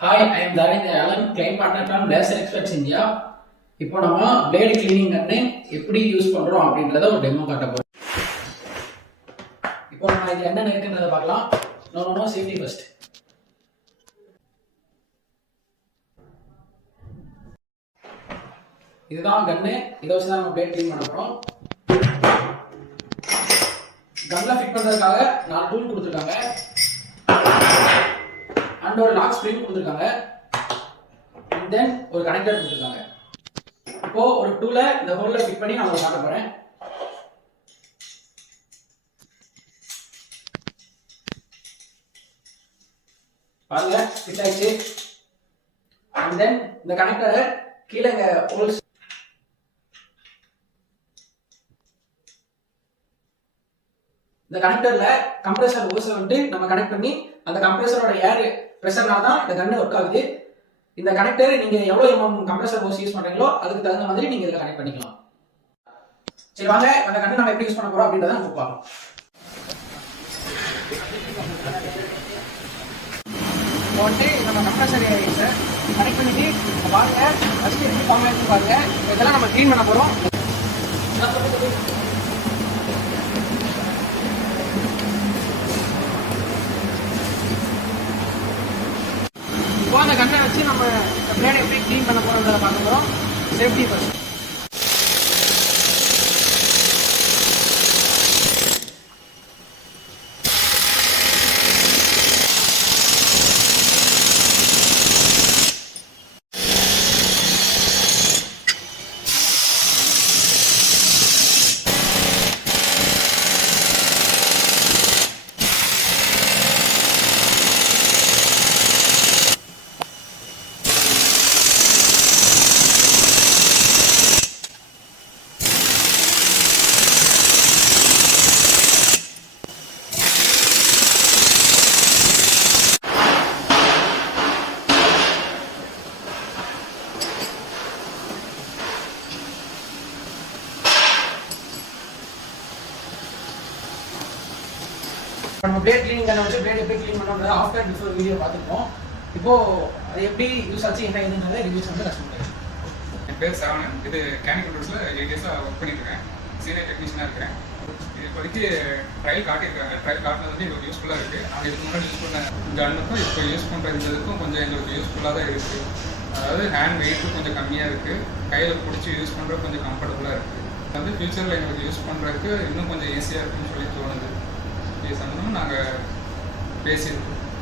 Hi, I am Dharendra Allen, client partner from Laser Experts India. இப்போ நம்ம blade cleaning கண்ணு எப்படி use பண்றோம் அப்படின்றத ஒரு டெமோ காட்ட போறோம். இப்போ நம்ம இது என்ன இருக்குன்றத பார்க்கலாம். No, safety first. இதுதான் கண்ணு. இத வச்சு தான் நம்ம blade clean பண்ண போறோம். கன்ல ஃபிட் பண்றதுக்காக 4 டூல் கொடுத்திருக்காங்க. அண்ட் ஒரு லாக் ஸ்ப்ரிங் கொடுத்திருக்காங்க. and then ஒரு கனெக்டர் கொடுத்திருக்காங்க. இப்போ ஒரு டூல இந்த ஹோல்ல ஃபிட் பண்ணி நான் காட்ட போறேன். பாருங்க ஃபிட் ஆயிடுச்சு. and then இந்த கனெக்டரை கீழ இங்க ஹோல்ஸ் இந்த கனெக்டர்ல கம்ப்ரஸர் ஹோஸை வந்து நம்ம கனெக்ட் பண்ணி அந்த கம்ப்ரஸரோட ஏர் பிரஷர்னால தான் இந்த கன் ஒர்க் ஆகுது. இந்த கனெக்டர் நீங்க எவ்வளவு எம்எம் கம்ப்ரஸர் ஹோஸ் யூஸ் பண்றீங்களோ அதுக்கு தகுந்த மாதிரி நீங்க இதில் கனெக்ட் பண்ணிக்கலாம். சரி வாங்க அந்த கன் நம்ம எப்படி யூஸ் பண்ண போறோம் அப்படின்றத நம்ம பார்க்கலாம். இப்போ வந்து நம்ம கம்ப்ரஸர் கனெக்ட் பண்ணிட்டு பாருங்க ஃபர்ஸ்ட் எப்படி ஃபார்ம் ஆயிருக்கு பாருங்க. இதெல்லாம் நம்ம க்ளீன் பண்ண போறோம். இப்போ அந்த கண்ணை வச்சு நம்ம பிளேடை எப்படி க்ளீன் பண்ண போறோம்ன்றத பார்க்க போறோம். Safety first. நம்ம பிளேட் கிளீனிங் கண்ணை வச்சு பிளேட் எப்படி க்ளீன் பண்ணுறது ஆஃப்டர் பிஃபோர் வீடியோ பார்த்துருக்கோம். இப்போ அது எப்படி யூஸ் ஆச்சு என்ன இதுன்றதை ரிவ்யூஸ் வந்து கஷ்டம். என் பேர் சரவணன். இது கேமிக்கல் ரூட்ஸில் 8 இயர்ஸாக ஒர்க் பண்ணிட்டு இருக்கேன். சீனியர் டெக்னீஷியனாக இருக்கிறேன். இது இப்போதைக்கு ட்ரையல் காட்டியிருக்காங்க. ட்ரையல் காட்டினது வந்து எங்களுக்கு யூஸ்ஃபுல்லாக இருக்குது. நாங்கள் இதுக்கு முன்னாடி யூஸ் பண்ண கன்னுக்கும் இப்போ யூஸ் பண்ணுறதுக்கும் கொஞ்சம் எங்களுக்கு யூஸ்ஃபுல்லாக தான் இருக்குது. அதாவது ஹேண்ட் வெயிட்டும் கொஞ்சம் கம்மியாக இருக்குது. கையில் பிடிச்சி யூஸ் பண்ணுறது கொஞ்சம் கம்ஃபர்டபுளாக இருக்குது. வந்து ஃபியூச்சரில் எங்களுக்கு யூஸ் பண்ணுறதுக்கு இன்னும் கொஞ்சம் ஈஸியாக இருக்குன்னு சொல்லி தோணுது. இது சம்மந்தமாக நாங்கள் பேசியிருக்கோம்.